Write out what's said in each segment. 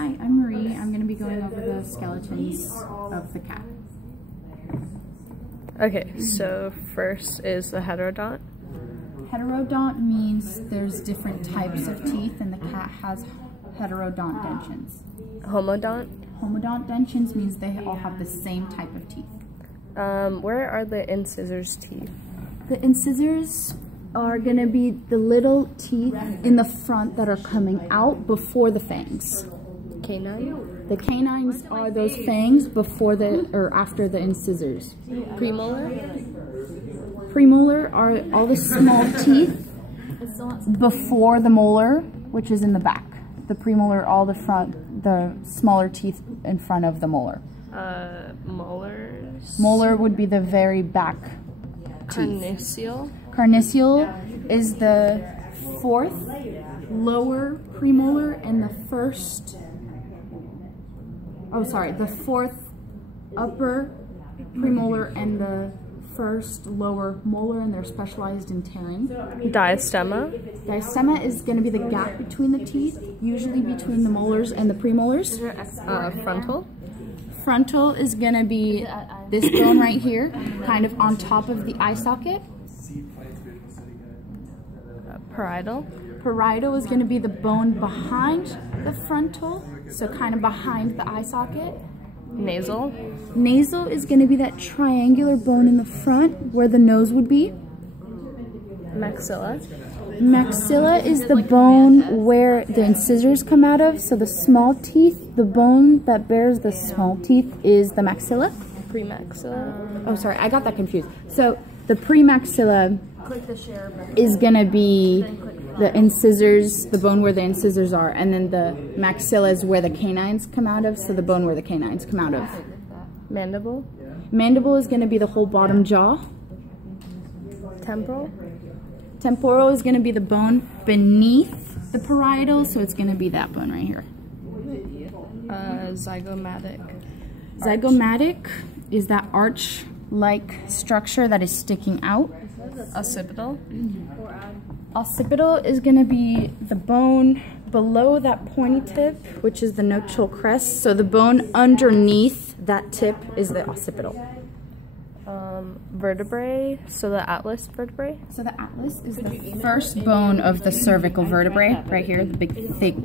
Hi, I'm Marie. I'm going to be going over the skeletons of the cat. Okay, so first is the heterodont. Heterodont means there's different types of teeth and the cat has heterodont dentitions. Homodont. Homodont dentitions means they all have the same type of teeth. Where are the incisors teeth? The incisors are going to be the little teeth in the front that are coming out before the fangs. Canine. The canines are those fangs before or after the incisors. Premolar. Premolar are all the small teeth before the molar, which is in the back. The premolar, all the front, the smaller teeth in front of the molar. Molars. Molar would be the very back teeth. Carnassial. Carnassial is the fourth lower premolar and the first, the fourth upper premolar and the first lower molar, and they're specialized in tearing. Diastema. Diastema is going to be the gap between the teeth, usually between the molars and the premolars. Frontal. Frontal is going to be this bone right here, kind of on top of the eye socket. Parietal. Parietal is going to be the bone behind the frontal, so kind of behind the eye socket. Nasal. Nasal is going to be that triangular bone in the front where the nose would be. Maxilla. Maxilla is the bone where the incisors come out of, so the small teeth, the bone that bears the small teeth is the maxilla. Premaxilla. Oh, sorry, I got that confused. So the premaxilla is going to be the incisors, the bone where the incisors are, and then the maxilla is where the canines come out of, so the bone where the canines come out of. Mandible. Mandible is going to be the whole bottom jaw. Temporal. Temporal is going to be the bone beneath the parietal, so it's going to be that bone right here. Zygomatic. Zygomatic is that arch-like structure that is sticking out. Occipital. Occipital is going to be the bone below that pointy tip, which is the notchal crest. So the bone underneath that tip is the occipital. Vertebrae, so the atlas vertebrae. So the atlas is the first bone of the cervical vertebrae, right here, the big, thick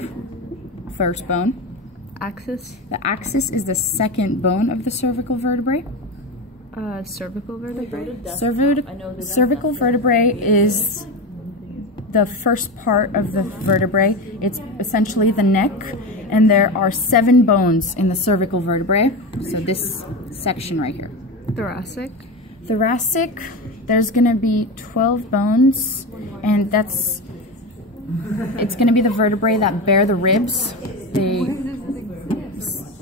first bone. Axis. The axis is the second bone of the cervical vertebrae. Cervical vertebrae. Cervical vertebrae is the first part of the vertebrae. It's essentially the neck, and there are 7 bones in the cervical vertebrae. So this section right here. Thoracic. Thoracic, there's going to be 12 bones, and it's going to be the vertebrae that bear the ribs.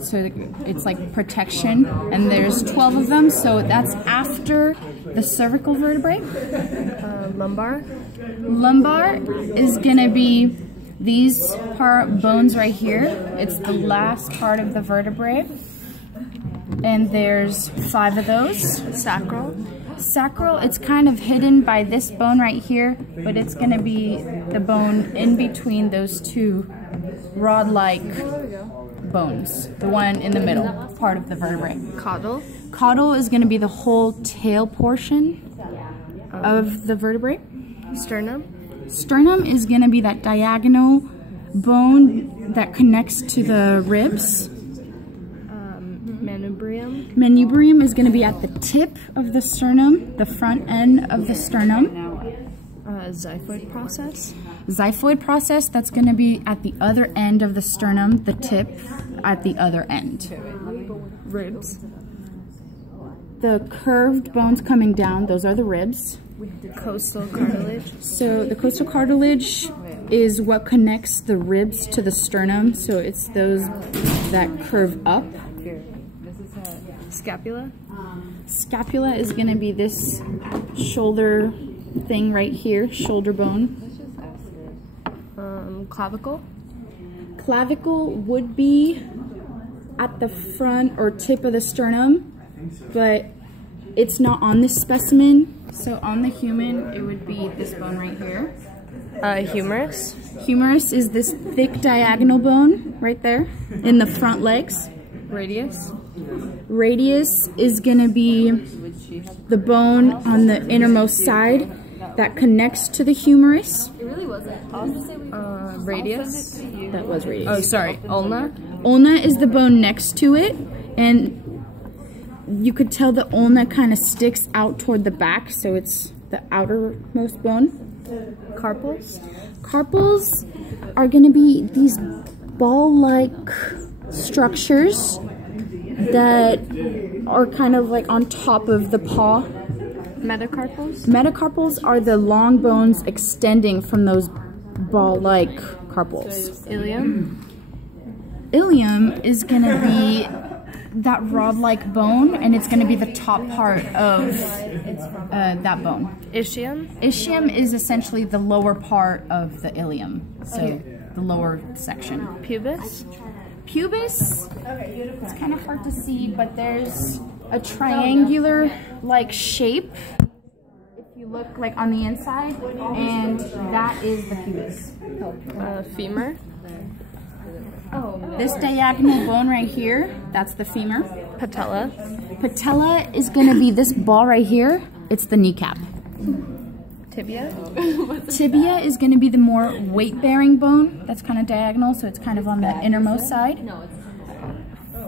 So it's like protection, and there's 12 of them, so that's after the cervical vertebrae. Lumbar. Lumbar is going to be these bones right here. It's the last part of the vertebrae, and there's 5 of those. Sacral. Sacral, it's kind of hidden by this bone right here, but it's going to be the bone in between those two rod-like bones, the one in the middle part of the vertebrae. Caudal. Caudal is going to be the whole tail portion of the vertebrae. Sternum. Sternum is going to be that diagonal bone that connects to the ribs. Manubrium. Manubrium is going to be at the tip of the sternum, the front end of the sternum. Xiphoid process. Xiphoid process, that's going to be at the other end of the sternum, the tip at the other end. Ribs. The curved bones coming down, those are the ribs. Costal cartilage. So the costal cartilage is what connects the ribs to the sternum, so it's those that curve up. Scapula. Scapula is going to be this shoulder thing right here, shoulder bone. Clavicle. Clavicle would be at the front or tip of the sternum, but it's not on this specimen. So on the human, it would be this bone right here. Humerus. Humerus is this thick diagonal bone right there in the front legs. Radius. Radius is gonna be the bone on the innermost side that connects to the humerus. It really wasn't. Radius. That was radius. Oh, sorry. Ulna. Ulna is the bone next to it, and you could tell the ulna kind of sticks out toward the back, so it's the outermost bone. Carpals. Carpals are going to be these ball-like structures that are kind of like on top of the paw. Metacarpals. Metacarpals are the long bones extending from those ball-like carpals. Ilium. Ilium is going to be that rod-like bone, and it's going to be the top part of that bone. Ischium. Ischium is essentially the lower part of the ilium, so the lower section. Pubis. Pubis, it's kind of hard to see, but there's a triangular-like shape if you look like on the inside, and that is the pubis. Femur. This diagonal bone right here, that's the femur. Patella. Patella is going to be this ball right here. It's the kneecap. Tibia. Tibia is going to be the more weight-bearing bone. That's kind of diagonal, so it's kind of on the innermost side.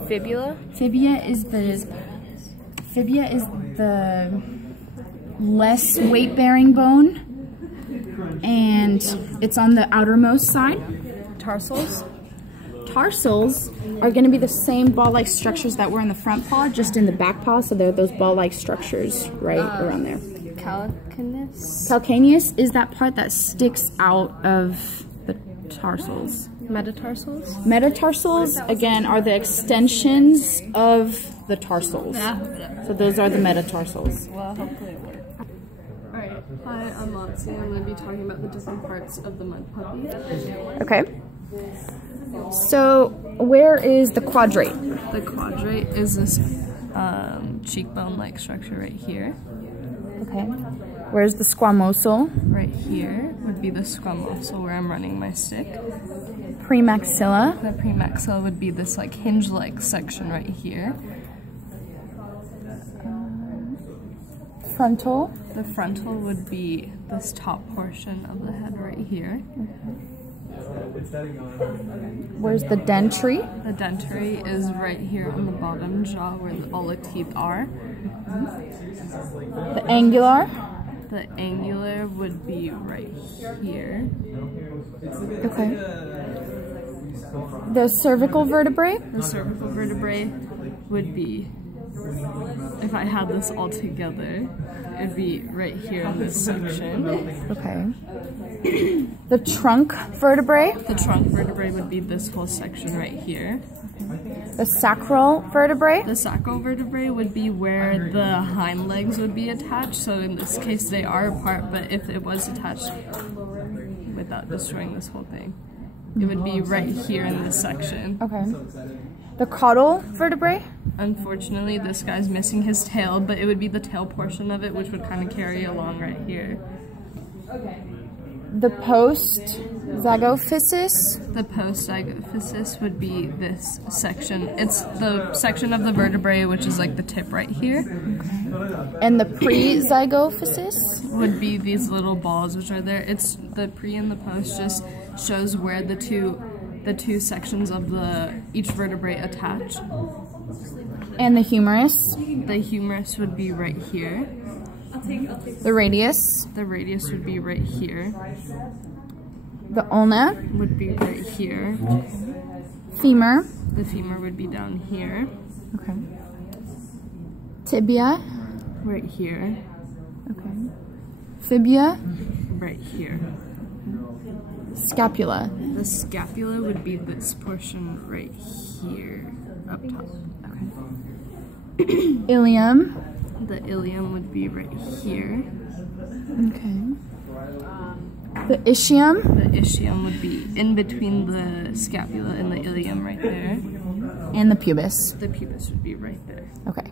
Fibula. Fibia is the less weight-bearing bone, and it's on the outermost side. Tarsals. Tarsals are going to be the same ball-like structures that were in the front paw, just in the back paw, so they're those ball-like structures right around there. Calcaneus. Calcaneus is that part that sticks out of the tarsals. Metatarsals. Metatarsals, again, are the extensions of the tarsals. So those are the metatarsals. Well, hopefully it works. Alright, hi, I'm Moxie. I'm going to be talking about the different parts of the mud puppy. Okay. So, where is the quadrate? The quadrate is this cheekbone-like structure right here. Okay. Where's the squamosal? Right here would be the squamosal where I'm running my stick. Premaxilla. The premaxilla would be this like hinge-like section right here. Frontal. The frontal would be this top portion of the head right here. Where's the dentary? The dentary is right here on the bottom jaw where all the teeth are. The angular. The angular would be right here. Okay. The cervical vertebrae. The cervical vertebrae would be, if I had this all together, it'd be right here in this section. Okay. The trunk vertebrae. The trunk vertebrae would be this whole section right here. The sacral vertebrae. The sacral vertebrae would be where the hind legs would be attached. So in this case they are apart, but if it was attached without destroying this whole thing, it would be right here in this section. Okay. The caudal vertebrae. Unfortunately, this guy's missing his tail, but it would be the tail portion of it which would kind of carry along right here. The post-zygophysis. The post-zygophysis would be this section. It's the section of the vertebrae which is like the tip right here. And the pre-zygophysis. Would be these little balls which are there. It's the pre and the post just shows where the two sections of each vertebrae attach. And the humerus. The humerus would be right here. The radius. The radius would be right here. The ulna. Would be right here. Femur. The femur would be down here. Okay. Tibia. Right here. Okay. Fibula. Right here. Scapula. The scapula would be this portion right here, up top. Okay. Ilium. The ilium would be right here. Okay. The ischium. The ischium would be in between the scapula and the ilium right there. And the pubis. The pubis would be right there. Okay.